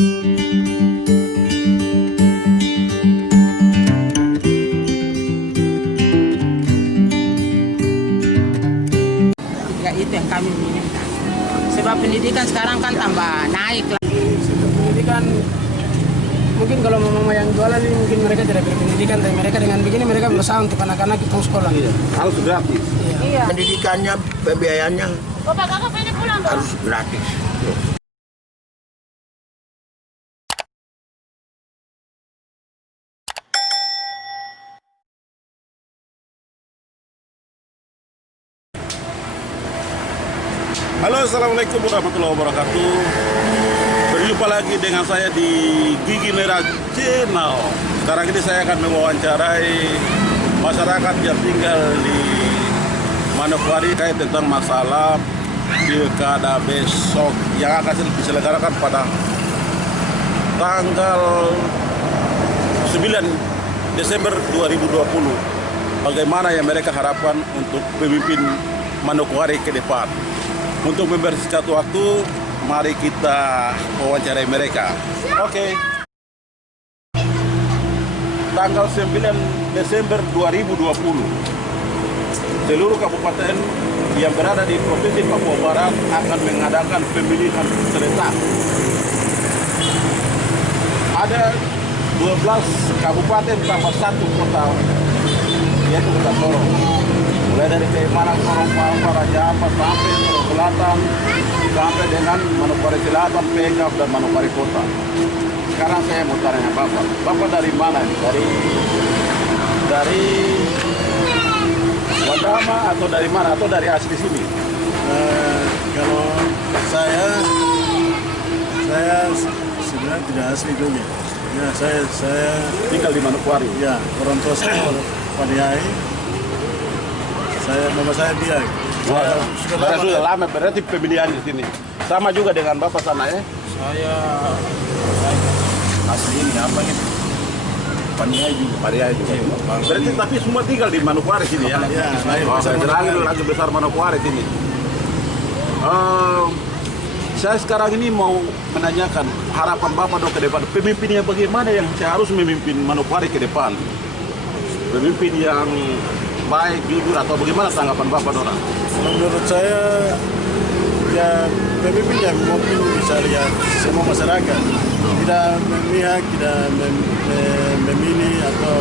Ya itu yang kami inginkan. Sebab pendidikan sekarang kan tambah naik lah. Pendidikan mungkin kalau mama yang jualan ini mungkin mereka tidak berpendidikan, tapi mereka dengan begini mereka berusaha untuk anak-anak itu sekolah. Iya, harus gratis. Iya. Pendidikannya, pembiayaannya Bapak kakak pengen pulang dong. harus gratis. Halo, assalamualaikum warahmatullahi wabarakatuh. Berjumpa lagi dengan saya di Gigi Merah Channel. Sekarang ini saya akan mewawancarai masyarakat yang tinggal di Manokwari terkait tentang masalah pilkada besok yang akan diselenggarakan pada tanggal 9 Desember 2020. Bagaimana yang mereka harapkan untuk pemimpin Manokwari ke depan. Untuk membersihkan waktu, mari kita wawancarai mereka. Oke. Tanggal 9 Desember 2020, seluruh kabupaten yang berada di Provinsi Papua Barat akan mengadakan pemilihan serentak. Ada 12 kabupaten tambah 1 kota, yaitu Kota Sorong. Mulai dari Keimanan, Sorong, Pampa, Raja Ampat, sampai Sorong Selatan, sampai dengan Manokwari Selatan, Pegaf, dan Manokwari Kota. Sekarang saya mau tanya Bapak. Bapak dari mana? Dari Wadama atau dari mana? Atau dari asli sini? Kalau saya sebenarnya tidak asli juga. Ya, saya Tinggal di Manokwari. ya orang tua saya Paniai. Mama saya Biak. Sudah lama berarti pemilihan di sini. Sama juga dengan Bapak sana ya? Saya asli ini apa nih? Paniai juga. Pariai juga. Berarti tapi semua tinggal di Manokwari sini ya? Ya, lahir besar Lagi besar Manokwari sini. Saya sekarang ini mau menanyakan harapan Bapak dong ke depan. Pemimpinnya bagaimana yang harus memimpin Manokwari ke depan? Pemimpin yang baik, jujur, atau bagaimana tanggapan Bapak Dora? Menurut saya ya pemimpin yang mungkin bisa lihat semua masyarakat, tidak memihak, tidak memilih atau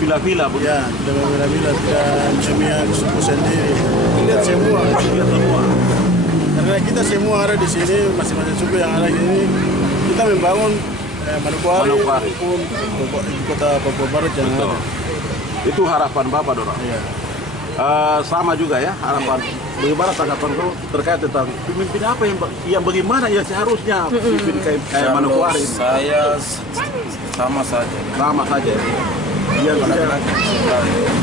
Vila-vila begitu. ya tidak memilih, tidak memihak suku sendiri. Lihat semua, karena kita semua ada di sini, masing-masing suku yang ada di sini, kita membangun Manokwari maupun kota Papua Barat yang ada. Itu harapan Bapak Dora. Iya. Sama juga ya harapan. Bagaimana tanggapan kau terkait tentang pemimpin apa yang bagaimana ya seharusnya pemimpin kayak Manokwari? Saya sama saja. Sama saja.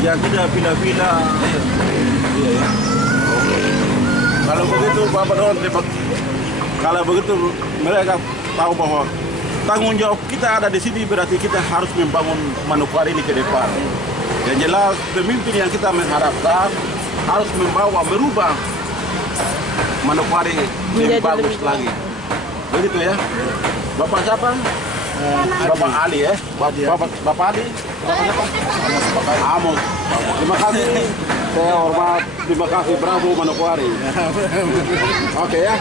Yang tidak bila-bila. Iya ya. Kalau begitu Bapak Dora, kalau begitu mereka tahu bahwa tanggung jawab kita ada di sini, berarti kita harus membangun Manokwari ini ke depan. Yang jelas pemimpin yang kita mengharapkan harus merubah Manokwari lebih bagus lagi. Begitu ya. Bapak siapa? Bapak Ali ya. Bapak Ali. Bapak siapa? Amos. Terima kasih. Saya hormat. Terima kasih. Bravo Manokwari. Oke ya.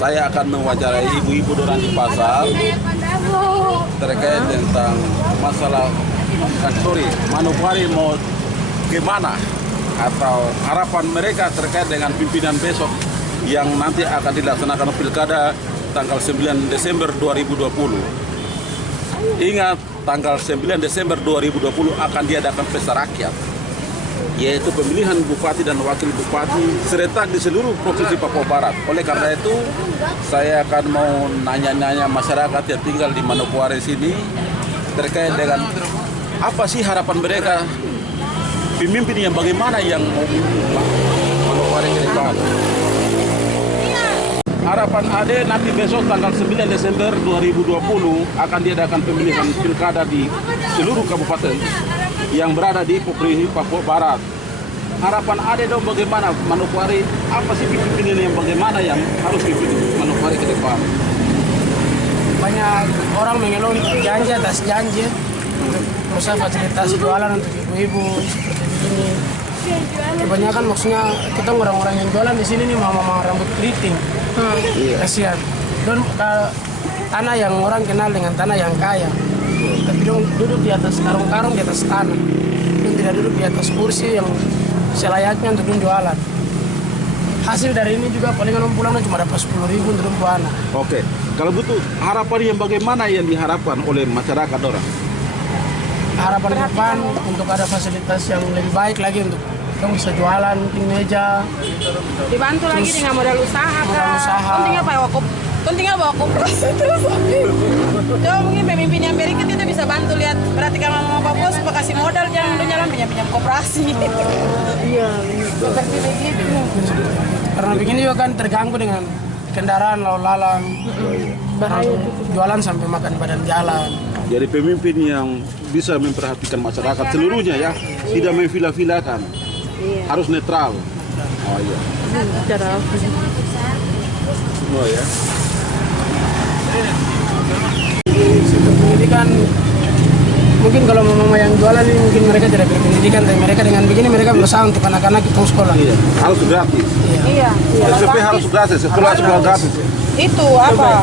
Saya akan mewawancarai ibu-ibu dorang di pasar terkait tentang masalah Manokwari mau gimana atau harapan mereka terkait dengan pimpinan besok yang nanti akan dilaksanakan pilkada tanggal 9 Desember 2020. Ingat, tanggal 9 Desember 2020 akan diadakan pesta rakyat, yaitu pemilihan bupati dan wakil bupati serentak di seluruh provinsi Papua Barat. Oleh karena itu, saya akan mau nanya-nanya masyarakat yang tinggal di Manokwari sini terkait dengan apa sih harapan mereka, pemimpin yang bagaimana yang mau Manokwari ke depan. Harapan Ade nanti besok tanggal 9 Desember 2020 akan diadakan pemilihan pilkada di seluruh kabupaten yang berada di Provinsi Papua Barat. harapan Ade dong bagaimana Manokwari, apa sih pimpinan yang bagaimana yang harus dipimpin Manokwari ke depan? Banyak orang mengeluh janji atas janji untuk berusaha fasilitas jualan untuk ibu-ibu seperti ini. Kebanyakan maksudnya kita orang-orang yang jualan di sini nih mama-mama rambut keriting. Kasihan. Dan tanah yang orang kenal dengan tanah yang kaya. Tapi dong duduk di atas karung-karung di atas tanah. Dan tidak duduk di atas kursi yang selayaknya untuk jualan. Hasil dari ini juga paling orang pulang cuma dapat 10.000 untuk anak. Oke, kalau begitu harapan yang bagaimana yang diharapkan oleh masyarakat orang? Harapan depan untuk ada fasilitas yang lebih baik lagi untuk dong bisa jualan, mungkin meja. Dibantu lagi dengan modal usaha. Modal usaha. Pentingnya apa ya waktu? Pentingnya bawa koperasi terus. Coba mungkin pemimpin yang berikut itu bisa bantu lihat. Berarti kalau mau Pak Bos kasih modal jangan lu jalan pinjam koperasi. Iya, seperti begitu. Karena begini juga kan terganggu dengan kendaraan lalu lalang. Bahaya jualan sampai makan badan jalan. Jadi pemimpin yang bisa memperhatikan masyarakat seluruhnya ya, tidak memvila-vilakan, harus netral. Oh iya. Oh ya. Untuk pendidikan, mungkin kalau mama yang jualan ini mungkin mereka tidak berpendidikan, tapi mereka dengan begini mereka berusaha untuk anak-anak itu sekolah. Iya, harus gratis. Iya. SPP harus gratis, sekolah gratis. Itu apa?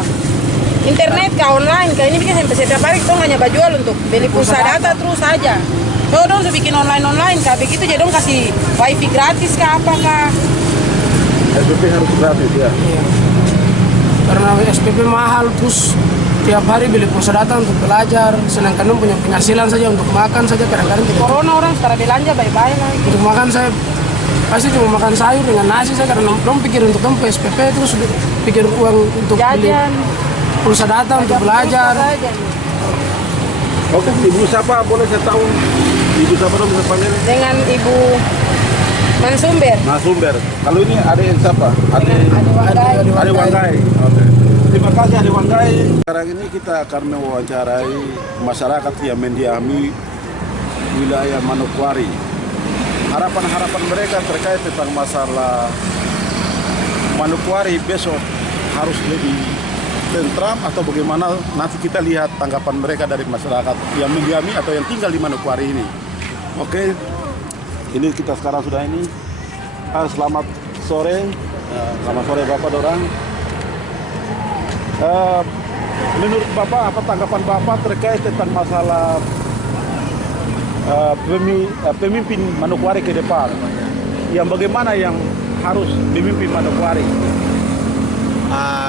Internet ke online, kayak ini bikin sampai setiap hari kita hanya jual untuk beli pulsa data terus aja. Tuh dong bikin online, kayak begitu jadi dong kasih wifi gratis kah apakah? SPP harus gratis ya. Iya. Karena SPP mahal terus tiap hari beli pulsa data untuk belajar, sedangkan dong punya penghasilan saja untuk makan saja kadang-kadang tidak. Corona orang sekarang belanja baik-baik lah. Untuk makan saya pasti cuma makan sayur dengan nasi saya karena dong pikir untuk SPP terus pikir uang untuk beli pulsa data untuk belajar. Oke, ibu siapa boleh saya tahu? Ibu siapa dong bisa panggil? Dengan Ibu Mansumber. Sumber. Kalau ini ada yang siapa? Ada Wanggai. Oke. Terima kasih Ade Wanggai. Sekarang ini kita akan mewawancarai masyarakat yang mendiami wilayah Manokwari. Harapan-harapan mereka terkait tentang masalah Manokwari besok harus lebih tentram atau bagaimana, nanti kita lihat tanggapan mereka dari masyarakat yang mendiami atau yang tinggal di Manokwari ini. Oke, ini kita sekarang sudah ini. Selamat sore Bapak Dorang. Menurut Bapak, apa tanggapan Bapak terkait tentang masalah pemimpin Manokwari ke depan? Yang bagaimana yang harus memimpin Manokwari?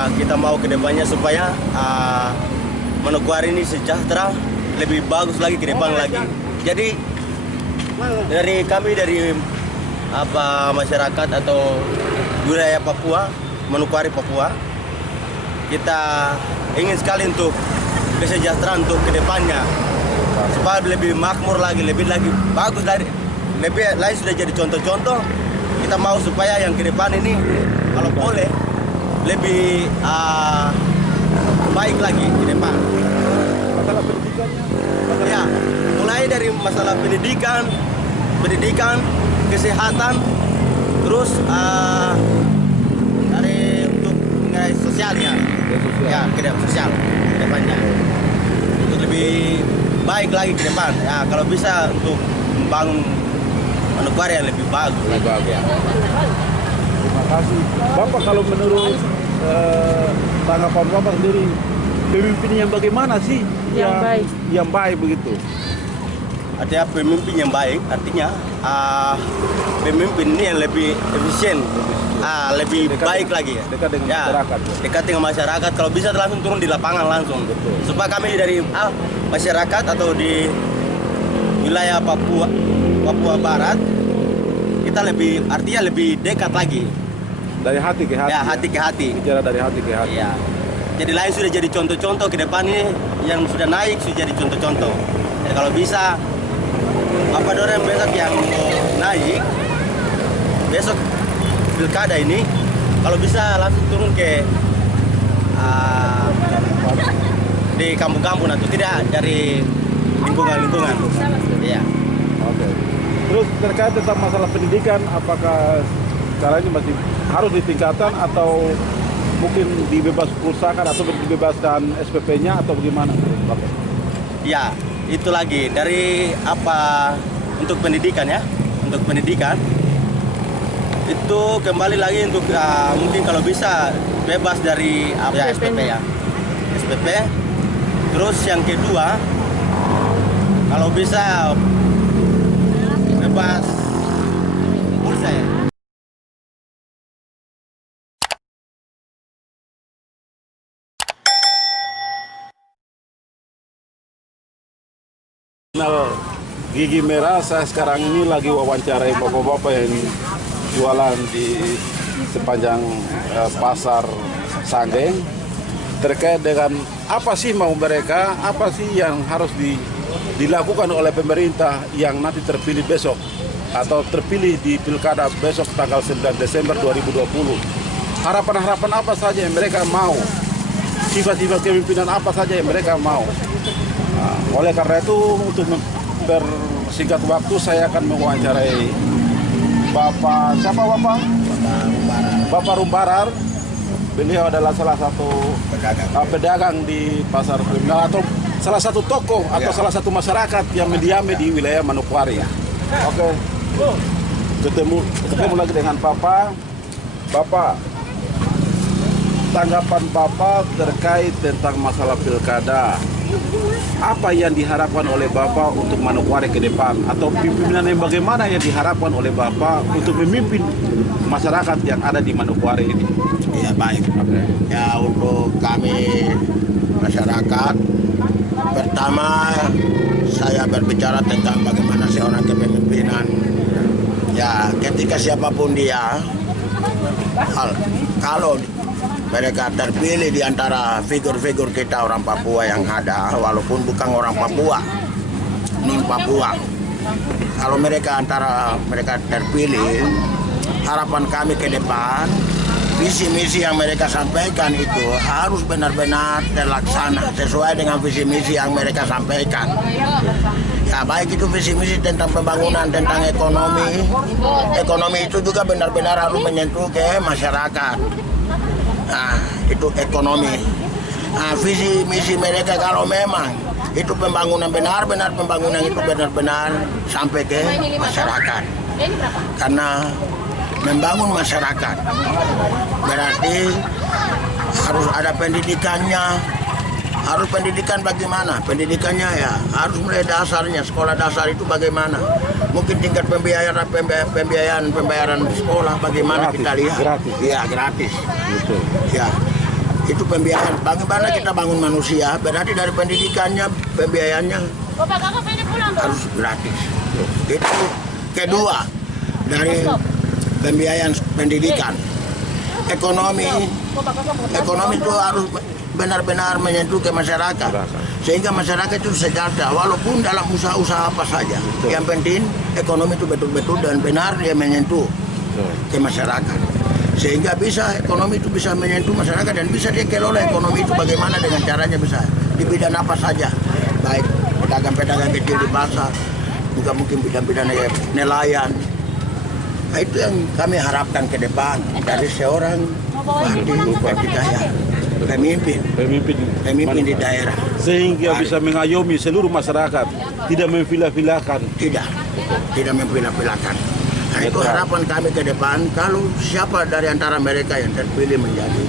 Kita mau ke depannya supaya Manokwari ini sejahtera, lebih bagus lagi ke depan lagi. Jadi dari kami dari masyarakat atau wilayah Papua, Manokwari Papua, kita ingin sekali untuk kesejahteraan untuk ke depannya supaya lebih makmur lagi, lebih lagi bagus dari lebih lain sudah jadi contoh-contoh. Kita mau supaya yang ke depan ini kalau boleh lebih baik lagi ke depan. Masalah pendidikannya? Ya, mulai dari masalah pendidikan, kesehatan, terus dari untuk mengenai sosialnya, ya ke depannya, untuk lebih baik lagi ke depan. Ya, kalau bisa untuk membangun Manokwari yang lebih bagus. Ya. Terima kasih. Bapak, kalau menurut tanggapan Bapak sendiri, pemimpin yang bagaimana sih? Yang baik begitu. Artinya pemimpin yang baik, artinya pemimpin ini yang lebih efisien, lebih baik lagi ya. Dekat dengan masyarakat. Ya. Dekat dengan masyarakat, kalau bisa langsung turun di lapangan langsung. Betul. Supaya kami dari masyarakat atau di wilayah Papua Barat, kita artinya lebih dekat lagi. Dari hati ke hati. Ya, hati ke hati. Bicara dari hati ke hati. Ya. Jadi lain sudah jadi contoh-contoh ke depan ini, yang sudah naik sudah jadi contoh-contoh. Jadi kalau bisa apa dorang besok yang naik besok pilkada ini, kalau bisa langsung turun ke di kampung-kampung atau tidak dari lingkungan-lingkungan. Iya. Oke. Terus terkait tentang masalah pendidikan, apakah sekarang ini masih harus ditingkatkan atau mungkin dibebas pulsakan atau dibebaskan SPP-nya atau bagaimana? Bapak? Ya, itu lagi dari apa untuk pendidikan ya, untuk pendidikan itu kembali lagi untuk mungkin kalau bisa bebas dari ya, SPP ya, SPP. Terus yang kedua kalau bisa bebas pulsa ya. Nah, Gigi Merah, saya sekarang ini lagi wawancarai bapak-bapak yang jualan di sepanjang pasar Sanggeng terkait dengan apa sih mau mereka, apa sih yang harus dilakukan oleh pemerintah yang nanti terpilih besok atau terpilih di pilkada besok tanggal 9 Desember 2020. Harapan-harapan apa saja yang mereka mau, sifat-sifat kepemimpinan apa saja yang mereka mau. Nah, oleh karena itu untuk mempersingkat waktu saya akan mewawancarai Bapak, siapa Bapak? Bapak Rumbarar. Beliau adalah salah satu pedagang di pasar kriminal atau salah satu tokoh atau salah satu masyarakat yang mendiami di wilayah Manokwari. Oke. Ketemu lagi dengan Bapak. Bapak, tanggapan Bapak terkait tentang masalah pilkada. Apa yang diharapkan oleh Bapak untuk Manokwari ke depan atau pimpinan yang bagaimana yang diharapkan oleh Bapak untuk memimpin masyarakat yang ada di Manokwari ini? Ya baik. Ya untuk kami masyarakat, pertama saya berbicara tentang bagaimana seorang kepemimpinan. Ya ketika siapapun dia, kalau mereka terpilih di antara figur-figur kita orang Papua yang ada, walaupun bukan orang Papua, non Papua. Kalau mereka terpilih, harapan kami ke depan, visi misi yang mereka sampaikan itu harus benar-benar terlaksana sesuai dengan visi misi yang mereka sampaikan. Ya baik itu visi misi tentang pembangunan, tentang ekonomi. Ekonomi itu juga benar-benar harus menyentuh ke masyarakat. Nah, itu ekonomi. Nah, visi misi mereka kalau memang itu pembangunan benar-benar pembangunan itu benar-benar sampai ke masyarakat. Karena membangun masyarakat berarti harus ada pendidikannya. Harus pendidikan bagaimana? Pendidikannya ya harus mulai dasarnya, sekolah dasar itu bagaimana? Mungkin tingkat pembayaran sekolah bagaimana kita lihat? Gratis. Iya, gratis. Betul. Ya. Itu pembiayaan. Bagaimana kita bangun manusia? Berarti dari pendidikannya, pembiayaannya harus gratis. Itu kedua dari pembiayaan pendidikan. Ekonomi itu harus benar-benar menyentuh ke masyarakat sehingga masyarakat itu sejahtera walaupun dalam usaha-usaha apa saja. Yang penting ekonomi itu betul-betul dan benar dia menyentuh ke masyarakat sehingga bisa ekonomi itu bisa menyentuh masyarakat dan bisa dia kelola ekonomi itu bagaimana dengan caranya bisa di bidang apa saja, baik pedagang-pedagang kecil di pasar, juga mungkin bidang-bidang nelayan. Nah, itu yang kami harapkan ke depan dari seorang Bupati Daya. Pemimpin di daerah Sehingga bisa mengayomi seluruh masyarakat, tidak mempilah-pilahkan. Tidak mempilah-pilahkan. Nah, itu harapan kami ke depan kalau siapa dari antara mereka yang terpilih menjadi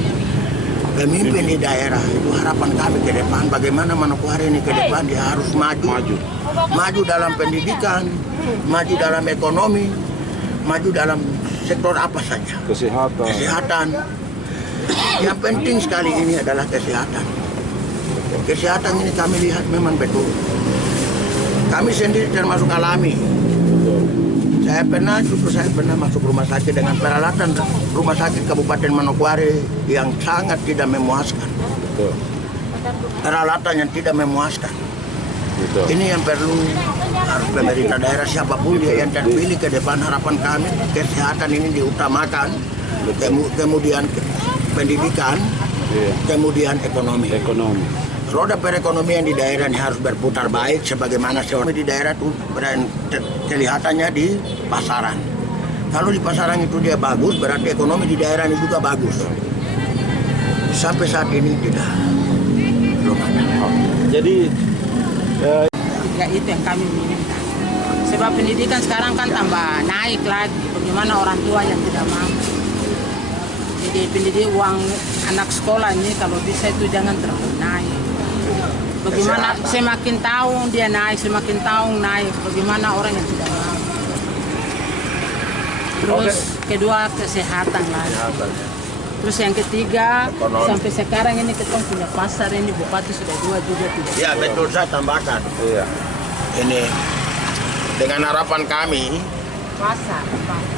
pemimpin di daerah, itu harapan kami ke depan bagaimana Manokwari ini ke depan dia harus maju dalam pendidikan, maju dalam ekonomi, maju dalam sektor apa saja, kesehatan. Yang penting sekali ini adalah kesehatan. Kesehatan ini kami lihat memang betul. Kami sendiri termasuk alami. Saya pernah masuk rumah sakit dengan peralatan rumah sakit Kabupaten Manokwari yang sangat tidak memuaskan. Peralatan yang tidak memuaskan. Ini yang perlu harus pemerintah daerah siapapun dia yang terpilih ke depan, harapan kami kesehatan ini diutamakan, kemudian pendidikan, kemudian ekonomi. roda perekonomian di daerah ini harus berputar baik sebagaimana di daerah itu kelihatannya di pasaran. Kalau di pasaran itu dia bagus, berarti ekonomi di daerah ini juga bagus. Sampai saat ini belum ada. Jadi Ya itu yang kami minta. Sebab pendidikan sekarang kan tambah naik lagi. Bagaimana orang tua yang tidak mampu. Jadi pendidik uang anak sekolah ini kalau bisa itu jangan terlalu naik. Bagaimana semakin tahun dia naik, semakin tahun naik. Bagaimana orang yang tidak mampu. Terus kedua kesehatan lagi. Terus yang ketiga sampai sekarang ini kita punya pasar ini bupati sudah 2 juga tidak. Ya betul, saya tambahkan. iya. Ini dengan harapan kami Pasar.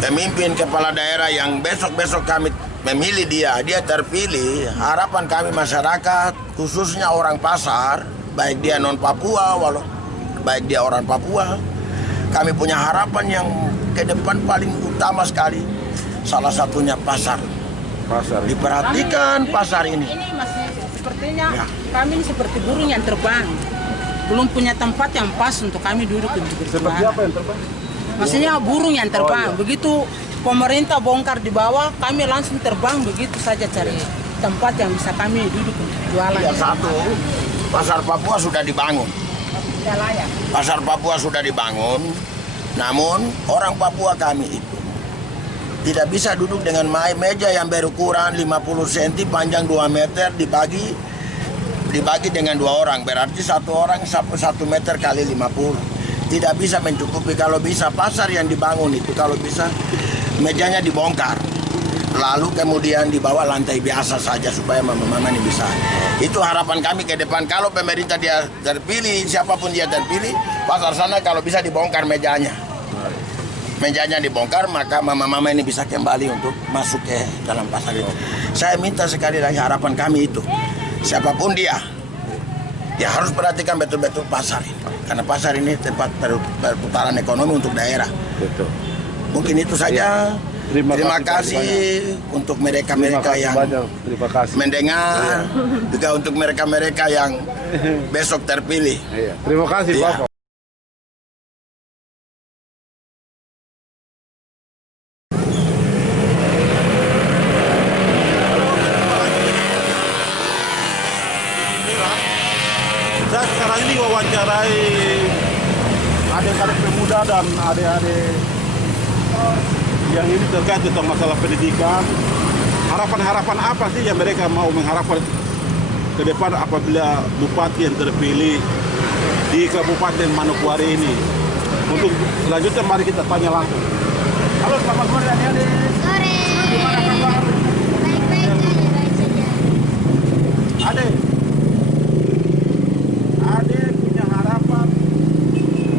pemimpin kepala daerah yang besok-besok kami memilih dia terpilih, harapan kami masyarakat khususnya orang pasar, baik dia non Papua baik dia orang Papua, kami punya harapan yang ke depan paling utama sekali, salah satunya pasar. Diperhatikan pasar ini. Ini masih sepertinya kami ini seperti burung yang terbang. Belum punya tempat yang pas untuk kami duduk untuk berjualan. Seperti apa yang terbang? Maksudnya burung yang terbang. Begitu pemerintah bongkar di bawah, kami langsung terbang begitu saja cari tempat yang bisa kami duduk untuk jualan. Ya, satu, pasar Papua sudah dibangun. Tidak layak. Pasar Papua sudah dibangun, namun orang Papua kami itu tidak bisa duduk dengan meja yang berukuran 50 cm, panjang 2 meter, dibagi dengan 2 orang. Berarti 1 orang 1 meter kali 50. Tidak bisa mencukupi. Kalau bisa pasar yang dibangun itu, kalau bisa mejanya dibongkar. Lalu kemudian dibawa lantai biasa saja supaya mama-mama ini bisa. Itu harapan kami ke depan. Kalau pemerintah dia terpilih, siapapun dia terpilih, pasar sana kalau bisa dibongkar mejanya. Mejanya dibongkar, maka mama-mama ini bisa kembali untuk masuk ke dalam pasar itu. Saya minta sekali lagi harapan kami itu, siapapun dia harus perhatikan betul-betul pasar ini. Karena pasar ini tempat perputaran ekonomi untuk daerah. Betul. Mungkin itu saja. Terima kasih untuk mereka-mereka yang Terima kasih. mendengar, juga untuk mereka-mereka yang besok terpilih. Iya. Terima kasih Iya. Bapak. Saya sekarang ini wawancarai adik-adik pemuda dan adik-adik yang ini terkait tentang masalah pendidikan. Harapan-harapan apa sih yang mereka mau mengharapkan ke depan apabila bupati yang terpilih di Kabupaten Manokwari ini? Untuk selanjutnya mari kita tanya langsung. Halo, selamat sore adik-adik. Sore. Gimana kabar? Baik-baik saja, baik saja. Adik punya harapan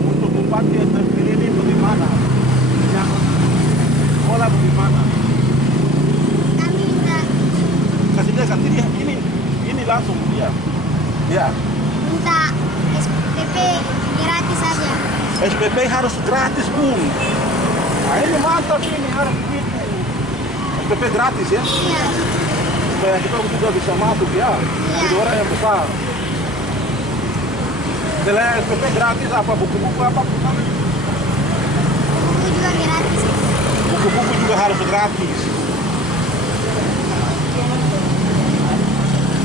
untuk bupati yang terpilih ini bagaimana? Yang sekolah bagaimana? Kami minta Kasih dia ini langsung dia. Ya, SPP gratis saja. SPP harus gratis Bung. Nah, ini mantap ini harus begitu. SPP gratis ya, Iya. supaya kita juga bisa masuk ya. Jadi orang yang besar. Selain SPP gratis apa buku-buku apa? Buku juga gratis. Buku-buku juga harus gratis.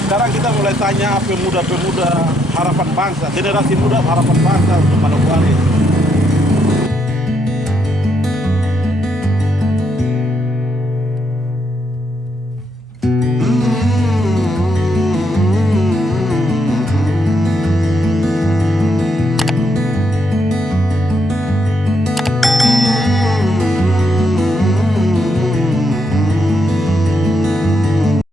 Sekarang kita mulai tanya pemuda-pemuda harapan bangsa, generasi muda harapan bangsa untuk Manokwari.